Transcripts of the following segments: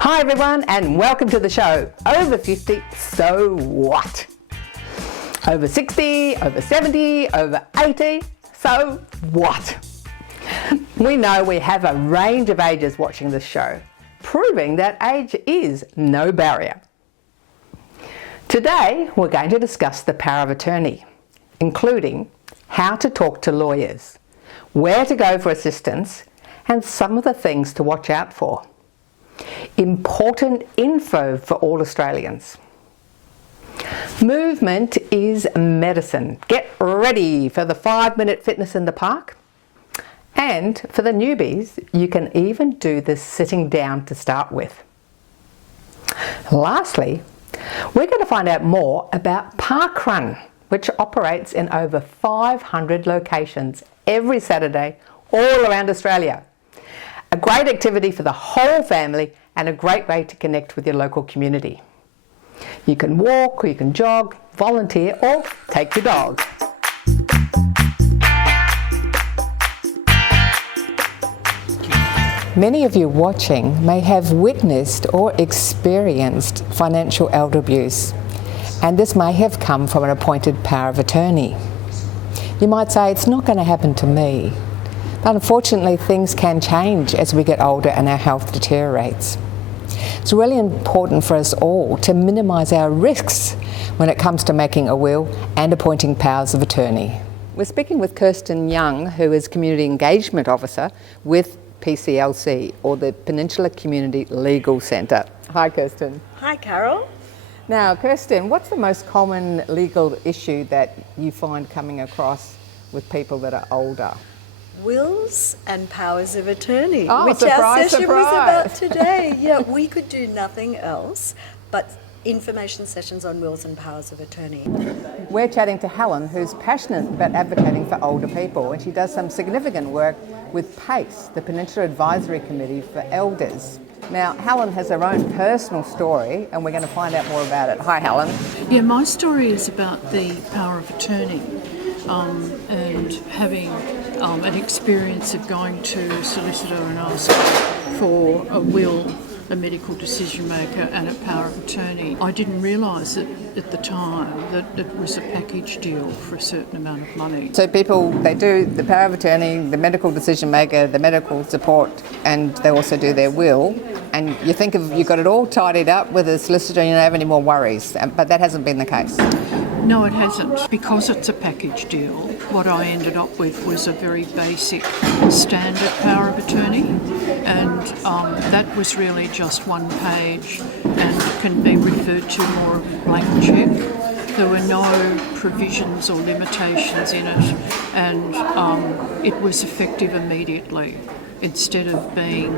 Hi everyone and welcome to the show. Over 50, so what? Over 60, over 70, over 80, so what? We know we have a range of ages watching this show, proving that age is no barrier. Today we're going to discuss the power of attorney, including how to talk to lawyers, where to go for assistance, and some of the things to watch out for. Important info for all Australians. Movement is medicine. Get ready for the 5-minute fitness in the park. And for the newbies, you can even do this sitting down to start with. Lastly, we're going to find out more about Parkrun, which operates in over 500 locations every Saturday all around Australia. A great activity for the whole family and a great way to connect with your local community. You can walk or you can jog, volunteer or take your dog. Many of you watching may have witnessed or experienced financial elder abuse, and this may have come from an appointed power of attorney. You might say, it's not going to happen to me. But unfortunately, things can change as we get older and our health deteriorates. It's really important for us all to minimise our risks when it comes to making a will and appointing powers of attorney. We're speaking with Kirsten Young, who is Community Engagement Officer with PCLC, or the Peninsula Community Legal Centre. Hi Kirsten. Hi Carol. Now Kirsten, what's the most common legal issue that you find coming across with people that are older? Wills and powers of attorney, which our session surprise. was about today. Yeah, we could do nothing else but information sessions on wills and powers of attorney. We're chatting to Helen, who's passionate about advocating for older people, and she does some significant work with PACE, the Peninsula Advisory Committee for Elders. Now, Helen has her own personal story, and we're going to find out more about it. Hi, Helen. Yeah, my story is about the power of attorney and having an experience of going to a solicitor and ask for a will, a medical decision maker and a power of attorney. I didn't realise at the time that it was a package deal for a certain amount of money. So people, they do the power of attorney, the medical decision maker, the medical support, and they also do their will. And you think you've got it all tidied up with a solicitor and you don't have any more worries, but that hasn't been the case. No, it hasn't. Because it's a package deal, what I ended up with was a very basic standard power of attorney, and that was really just one page and can be referred to more of a blank check. There were no provisions or limitations in it, and it was effective immediately instead of being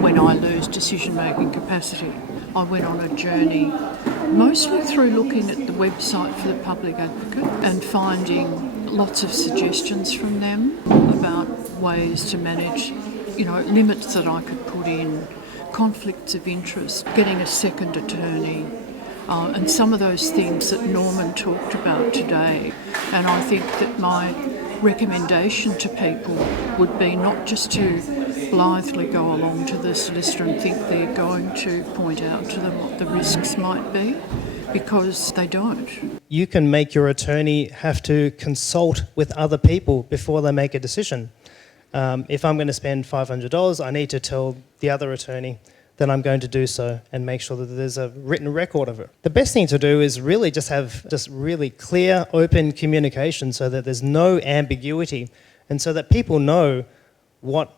when I lose decision-making capacity. I went on a journey mostly through looking at the website for the Public Advocate and finding lots of suggestions from them about ways to manage, limits that I could put in, conflicts of interest, getting a second attorney, and some of those things that Norman talked about today. And I think that my recommendation to people would be not just to blithely go along to the solicitor and think they're going to point out to them what the risks might be, because they don't. You can make your attorney have to consult with other people before they make a decision. If I'm going to spend $500, I need to tell the other attorney that I'm going to do so and make sure that there's a written record of it. The best thing to do is really just have really clear, open communication so that there's no ambiguity and so that people know what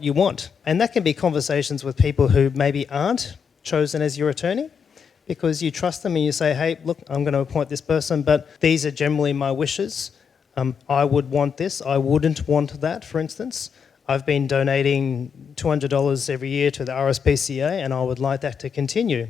you want. And that can be conversations with people who maybe aren't chosen as your attorney, because you trust them and you say, hey, look, I'm going to appoint this person, but these are generally my wishes. I would want this, I wouldn't want that, for instance. I've been donating $200 every year to the RSPCA and I would like that to continue.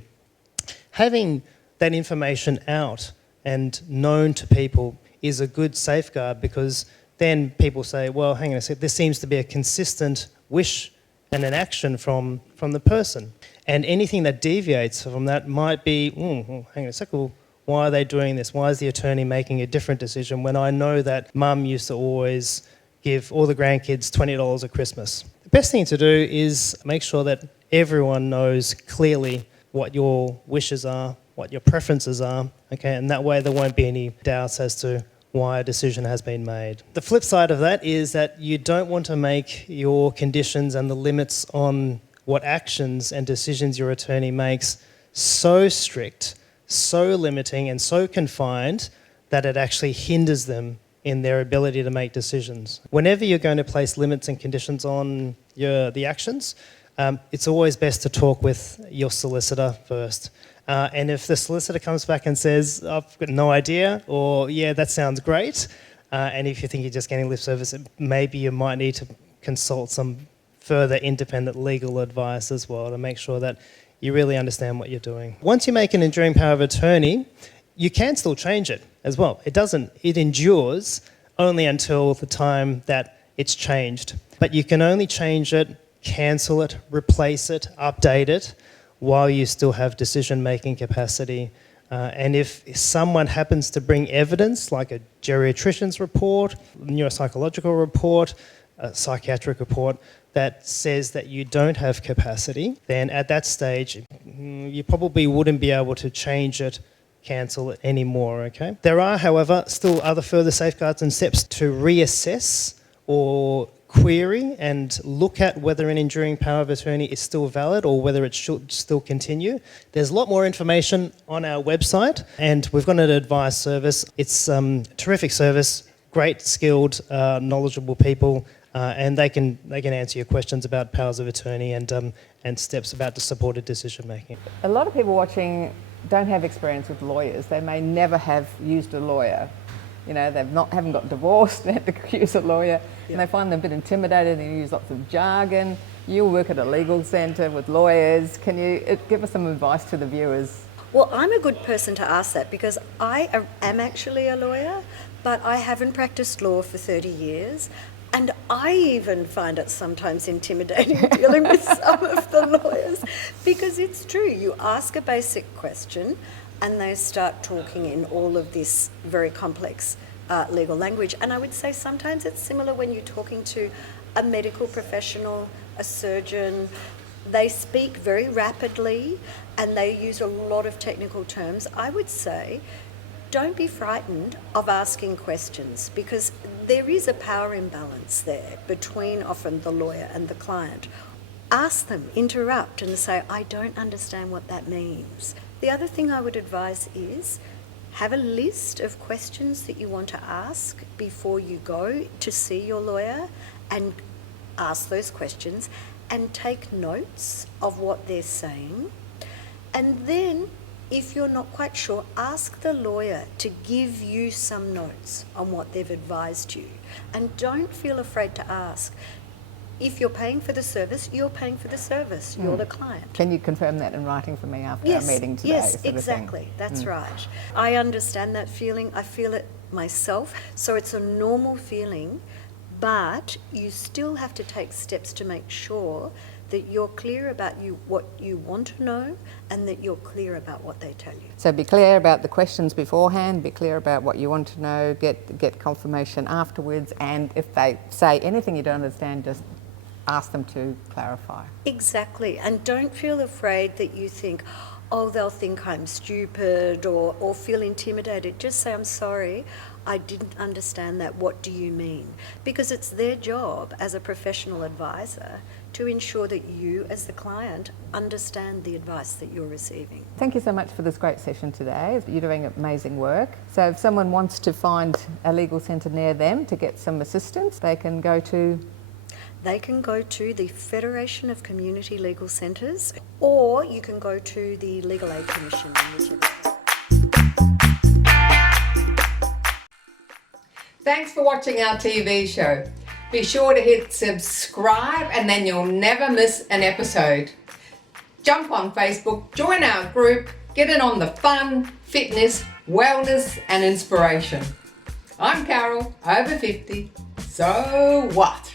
Having that information out and known to people is a good safeguard, because then people say, well, hang on a second, there seems to be a consistent wish and an action from the person. And anything that deviates from that might be, hang on a second, why are they doing this? Why is the attorney making a different decision when I know that mum used to always give all the grandkids $20 at Christmas? The best thing to do is make sure that everyone knows clearly what your wishes are, what your preferences are, okay, and that way there won't be any doubts as to why a decision has been made. The flip side of that is that you don't want to make your conditions and the limits on what actions and decisions your attorney makes so strict, so limiting and so confined that it actually hinders them in their ability to make decisions. Whenever you're going to place limits and conditions on the actions, it's always best to talk with your solicitor first. And if the solicitor comes back and says, I've got no idea, or yeah, that sounds great, and if you think you're just getting lip service, maybe you might need to consult some further independent legal advice as well to make sure that you really understand what you're doing. Once you make an enduring power of attorney, you can still change it as well. It endures only until the time that it's changed. But you can only change it, cancel it, replace it, update it, while you still have decision-making capacity. And if someone happens to bring evidence, like a geriatrician's report, neuropsychological report, a psychiatric report, that says that you don't have capacity, then at that stage, you probably wouldn't be able to change it, cancel it anymore, okay? There are, however, still other further safeguards and steps to reassess or query and look at whether an enduring power of attorney is still valid or whether it should still continue. There's a lot more information on our website, and we've got an advice service. It's a terrific service, great, skilled, knowledgeable people, and they can answer your questions about powers of attorney and steps about the supported decision making. A lot of people watching don't have experience with lawyers. They may never have used a lawyer. You know, haven't got divorced, they had to use a lawyer, and they find them a bit intimidated and use lots of jargon. You work at a legal centre with lawyers. Can you give us some advice to the viewers? Well, I'm a good person to ask that because I am actually a lawyer, but I haven't practiced law for 30 years. And I even find it sometimes intimidating dealing with some of the lawyers, because it's true. You ask a basic question and they start talking in all of this very complex legal language. And I would say sometimes it's similar when you're talking to a medical professional, a surgeon. They speak very rapidly and they use a lot of technical terms. I would say don't be frightened of asking questions, because there is a power imbalance there between often the lawyer and the client. Ask them, interrupt and say, I don't understand what that means. The other thing I would advise is have a list of questions that you want to ask before you go to see your lawyer, and ask those questions and take notes of what they're saying. And then, if you're not quite sure, ask the lawyer to give you some notes on what they've advised you. And don't feel afraid to ask. If you're paying for the service, you're paying for the service. You're the client. Can you confirm that in writing for me after our meeting today? Yes, exactly. That's right. I understand that feeling. I feel it myself. So it's a normal feeling, but you still have to take steps to make sure that you're clear about what you want to know, and that you're clear about what they tell you. So be clear about the questions beforehand, be clear about what you want to know, get confirmation afterwards, and if they say anything you don't understand, just ask them to clarify. Exactly, and don't feel afraid that you think, oh, they'll think I'm stupid or feel intimidated. Just say, I'm sorry, I didn't understand that. What do you mean? Because it's their job as a professional advisor to ensure that you, as the client, understand the advice that you're receiving. Thank you so much for this great session today. You're doing amazing work. So if someone wants to find a legal centre near them to get some assistance, they can go to the Federation of Community Legal Centres, or you can go to the Legal Aid Commission. Thanks for watching our TV show. Be sure to hit subscribe and then you'll never miss an episode. Jump on Facebook, join our group, get in on the fun, fitness, wellness and inspiration. I'm Carol, over 50. So what?